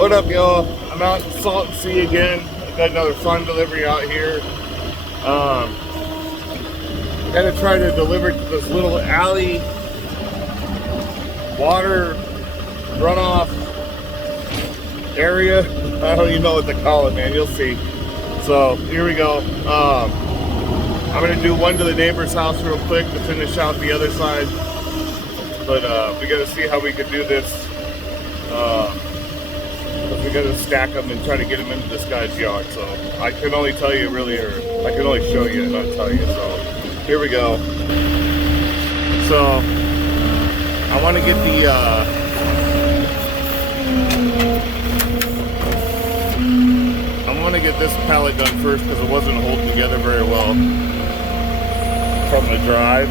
What up, y'all? I'm out in Salton Sea again. I got another fun delivery out here. Gotta try to deliver to this little alley water runoff area. I don't even know what to call it, man. You'll see. So here we go. I'm gonna do one to the neighbor's house real quick to finish out the other side. But we gotta see how we can do this. We gotta stack them and try to get them into this guy's yard. So I can only tell you really, or I can only show you and not tell you. So here we go. So I want to get the I want to get this pallet done first because it wasn't holding together very well from the drive.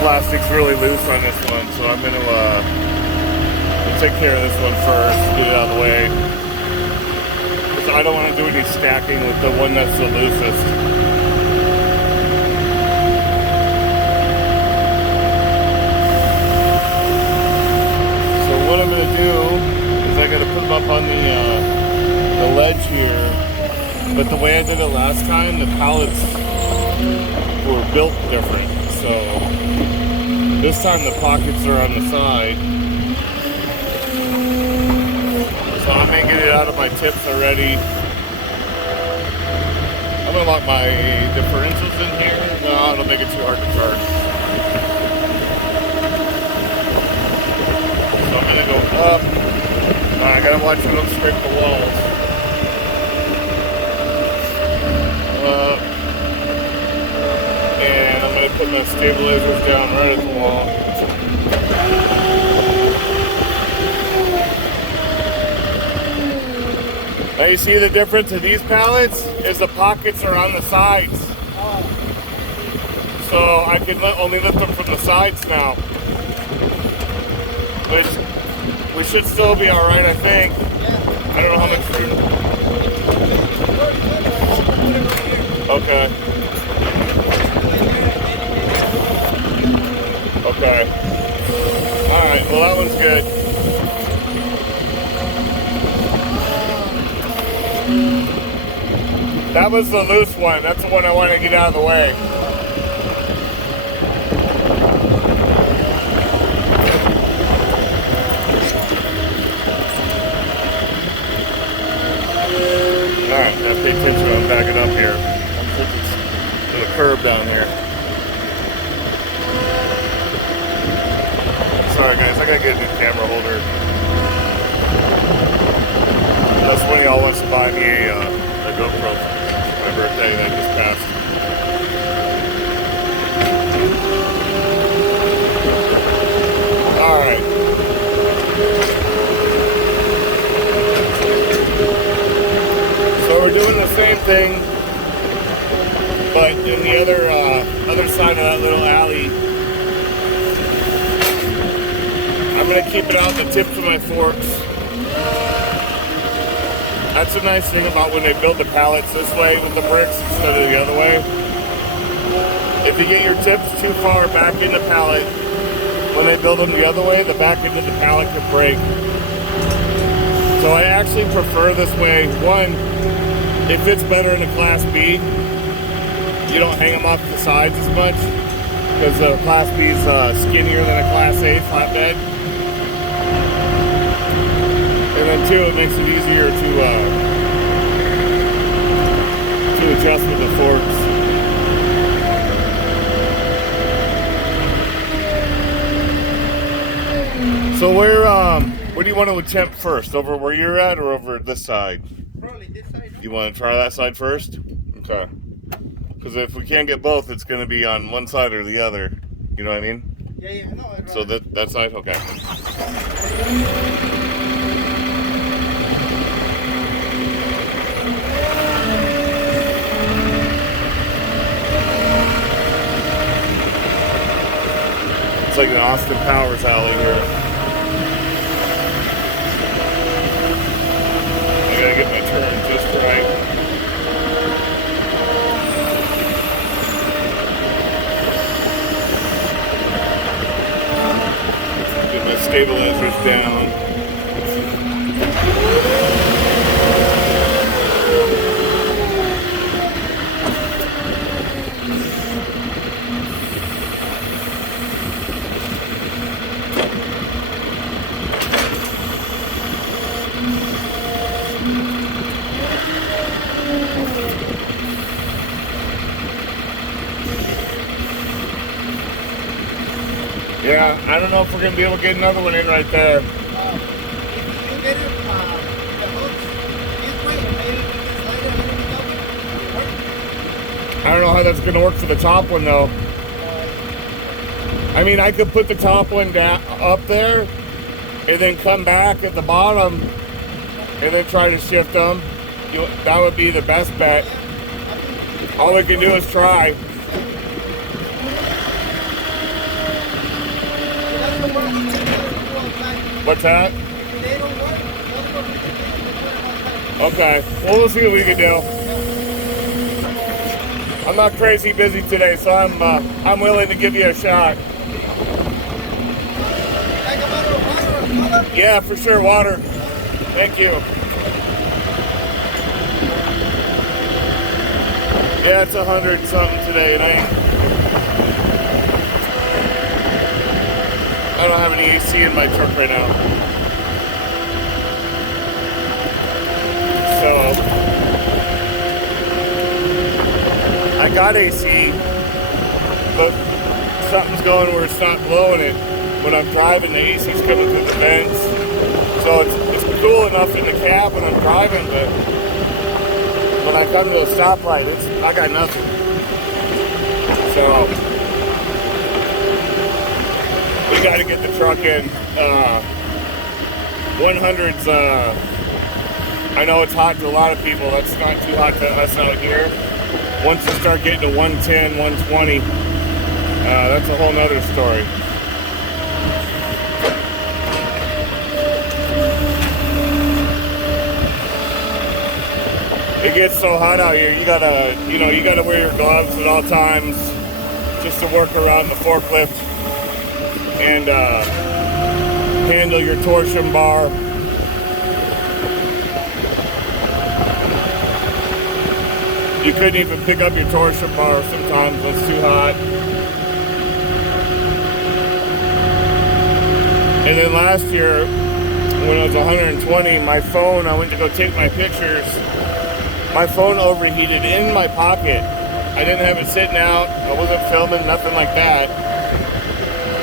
Plastic's really loose on this one, so I'm gonna take care of this one first, get it out of the way. Because I don't want to do any stacking with the one that's the loosest. So what I'm gonna do is I gotta put them up on the ledge here. But the way I did it last time, the pallets were built different. So this time the pockets are on the side. So I'm gonna get it out of my tips already. I'm gonna lock my differentials in here. No, it'll make it too hard to charge. So I'm gonna go up. I gotta watch it don't scrape the walls. Put my stabilizers down right at the wall. Now you see the difference of these pallets is the pockets are on the sides. So I can only lift them from the sides now. Which we should still be alright, I think. I don't know how much room. Okay. Okay. Alright, well that one's good. That was the loose one. That's the one I want to get out of the way. Alright, gotta pay attention when I'm backing up here. There's a curb down here. Sorry guys, I gotta get a new camera holder. That's when y'all wants to buy me a GoPro for my birthday that just passed. Alright. So we're doing the same thing, but in the other side of that little alley. I'm going to keep it out the tips of my forks. That's the nice thing about when they build the pallets this way with the bricks instead of the other way. If you get your tips too far back in the pallet, when they build them the other way, the back end of the pallet could break. So I actually prefer this way. One, it fits better in a Class B. You don't hang them off the sides as much because the Class B is skinnier than a Class A flatbed. And then two, it makes it easier to adjust with the forks. So where do you want to attempt first? Over where you're at or over this side? Probably this side. You want to try that side first? Okay. Because if we can't get both, it's going to be on one side or the other. You know what I mean? Yeah, no. So that side? Okay. It's like an Austin Powers alley here. I gotta get my turn just right. Get my stabilizers down. Yeah, I don't know if we're going to be able to get another one in right there. If you get it, the hooks this way, maybe we can slide it a little bit up. I don't know how that's going to work for the top one, though. I mean, I could put the top one down up there and then come back at the bottom and then try to shift them. That would be the best bet. All we can do is try. What's that? Okay. Well, we'll see what we can do. I'm not crazy busy today, so I'm willing to give you a shot. Yeah, for sure, water. Thank you. Yeah, it's 100 something today, and I don't have any AC in my truck right now. So I got AC, but something's going where it's not blowing it. When I'm driving, the AC's coming through the vents. So it's cool enough in the cab when I'm driving, but when I come to a stoplight, I got nothing. So we got to get the truck in. 100's, I know it's hot to a lot of people. That's not too hot to us out here. Once you start getting to 110, 120, that's a whole nother story. It gets so hot out here. You gotta wear your gloves at all times just to work around the forklift and handle your torsion bar. You couldn't even pick up your torsion bar sometimes when it's too hot. And then last year, when it was 120, my phone, I went to go take my pictures. My phone overheated in my pocket. I didn't have it sitting out. I wasn't filming, nothing like that.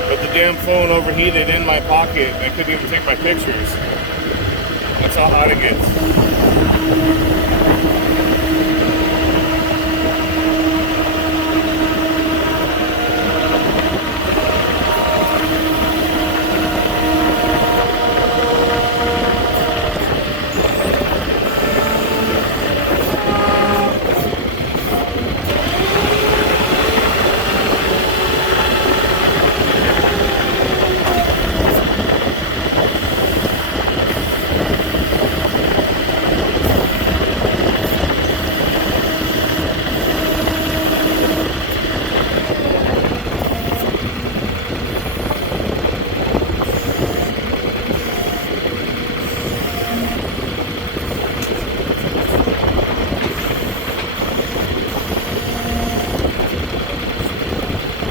But the damn phone overheated in my pocket. I couldn't even take my pictures. That's how hot it gets.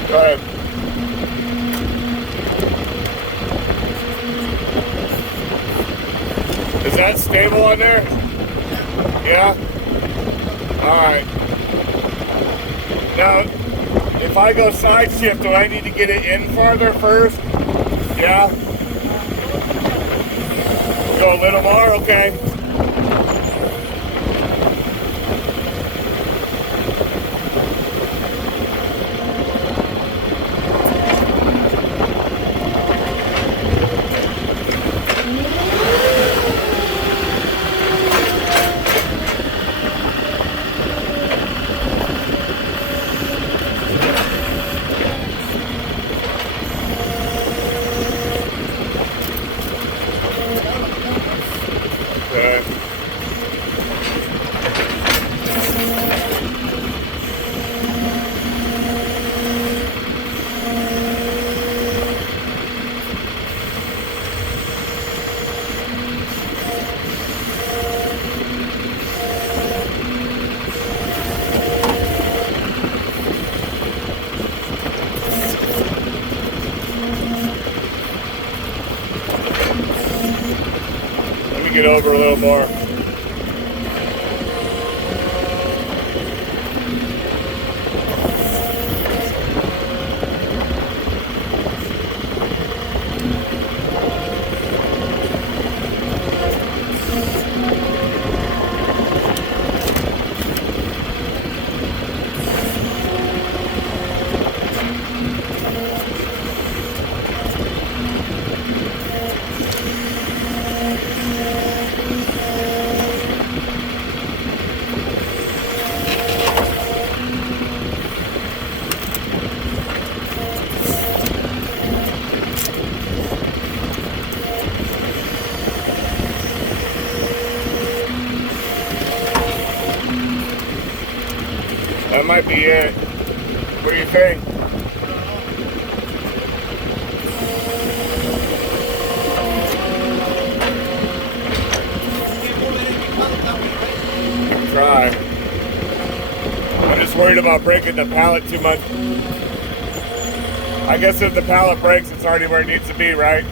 Go ahead. Is that stable on there? Yeah? Alright. Now, if I go side shift, do I need to get it in farther first? Yeah? Go a little more? Okay. Okay. you get over a little more. That might be it. What do you think? Try. I'm just worried about breaking the pallet too much. I guess if the pallet breaks, it's already where it needs to be, right?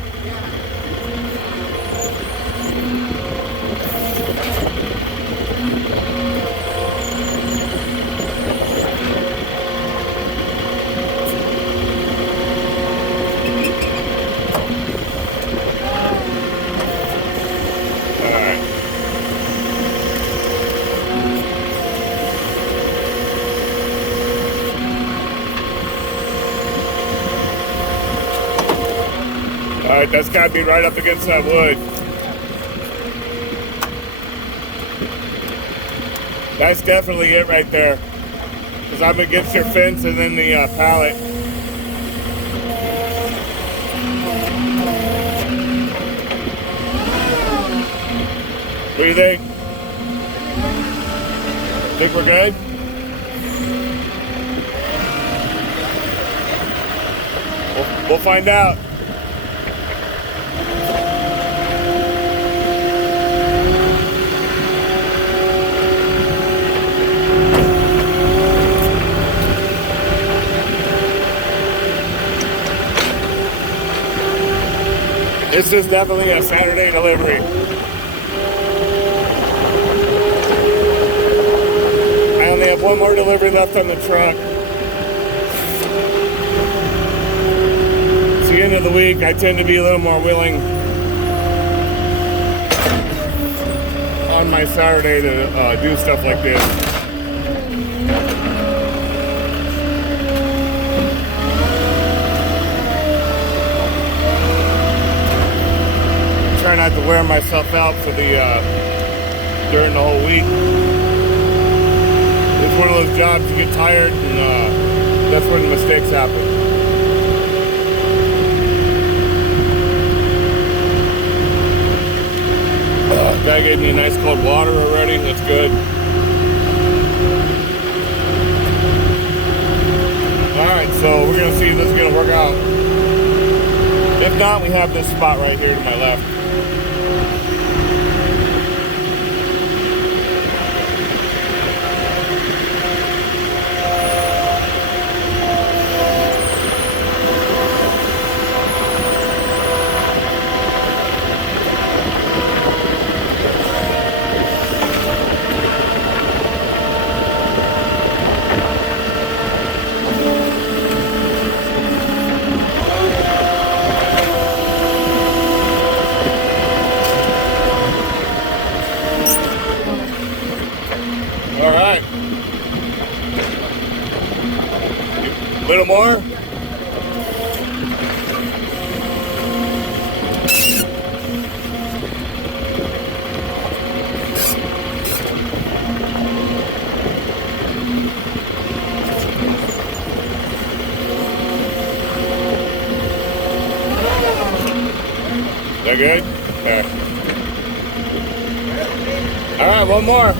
Alright, that's got to be right up against that wood. That's definitely it right there. Because I'm against your fence and then the pallet. What do you think? Think we're good? We'll find out. This is definitely a Saturday delivery. I only have one more delivery left on the truck. It's the end of the week. I tend to be a little more willing on my Saturday to do stuff like this. Try not to wear myself out for the during the whole week. It's one of those jobs you get tired, and that's when the mistakes happen. Guy gave me a nice cold water already. That's good. All right, so we're gonna see if this is gonna work out. If not, we have this spot right here to my left. All right. A little more. Is that good? There. All right, one more.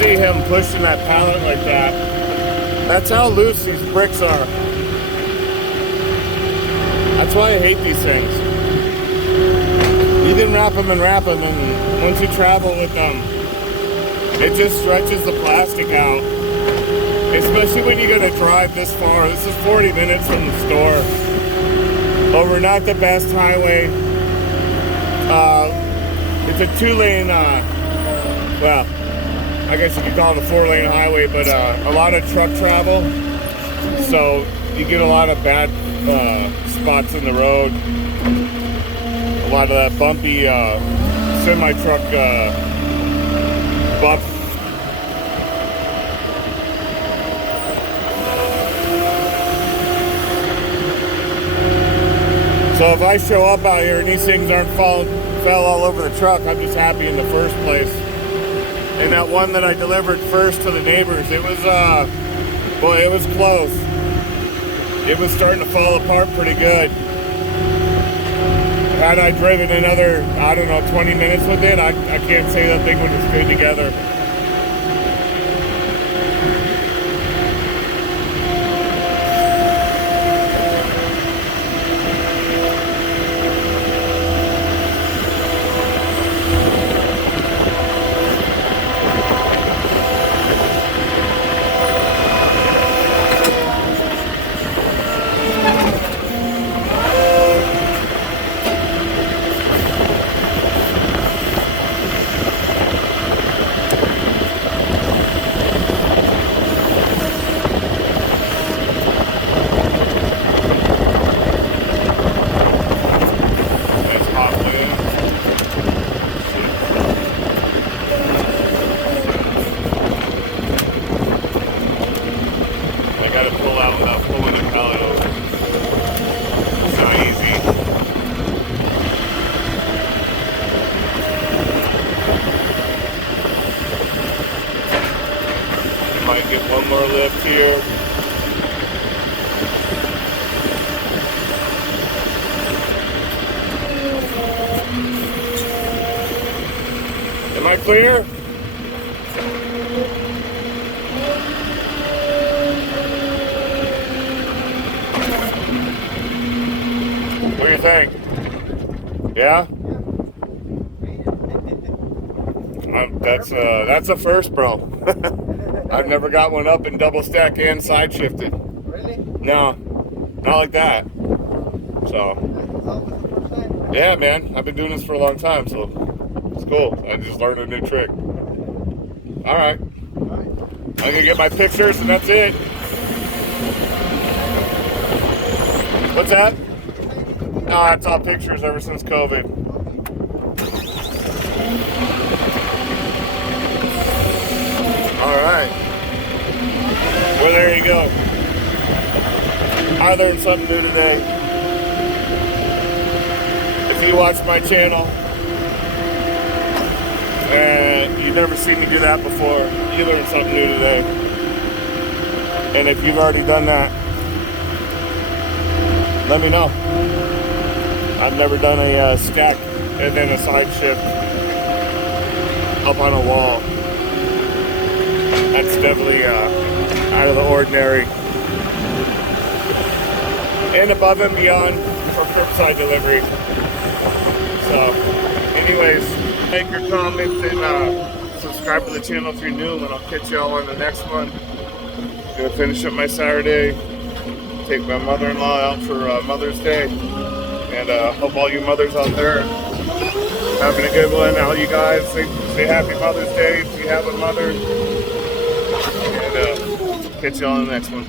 See him pushing that pallet like that. That's how loose these bricks are. That's why I hate these things. You can wrap them, and once you travel with them, it just stretches the plastic out. Especially when you gotta drive this far. This is 40 minutes from the store. Over not the best highway. It's a 2-lane, well, I guess you could call it a 4-lane highway, but a lot of truck travel. So you get a lot of bad spots in the road. A lot of that bumpy semi-truck bump. So if I show up out here and these things aren't fell all over the truck, I'm just happy in the first place. And that one that I delivered first to the neighbors, it was, boy, it was close. It was starting to fall apart pretty good. Had I driven another, I don't know, 20 minutes with it, I can't say that thing would have stayed together. Might get one more lift here. Am I clear? What do you think? Yeah? That's a first, bro. I've never got one up and double stack and side shifted. Really? No, not like that. So, yeah, man, I've been doing this for a long time, so it's cool. I just learned a new trick. All right. I'm gonna get my pictures, and that's it. What's that? No, it's all pictures ever since COVID. All right. Well, there you go. I learned something new today. If you watch my channel and you've never seen me do that before, you learned something new today. And if you've already done that, let me know. I've never done a stack and then a side shift up on a wall. That's definitely out of the ordinary. And above and beyond for curbside delivery. So, anyways, make your comments and subscribe to the channel if you're new, and I'll catch y'all on the next one. Gonna finish up my Saturday, take my mother-in-law out for Mother's Day, and hope all you mothers out there having a good one. All you guys, say Happy Mother's Day if you have a mother. And catch you on the next one.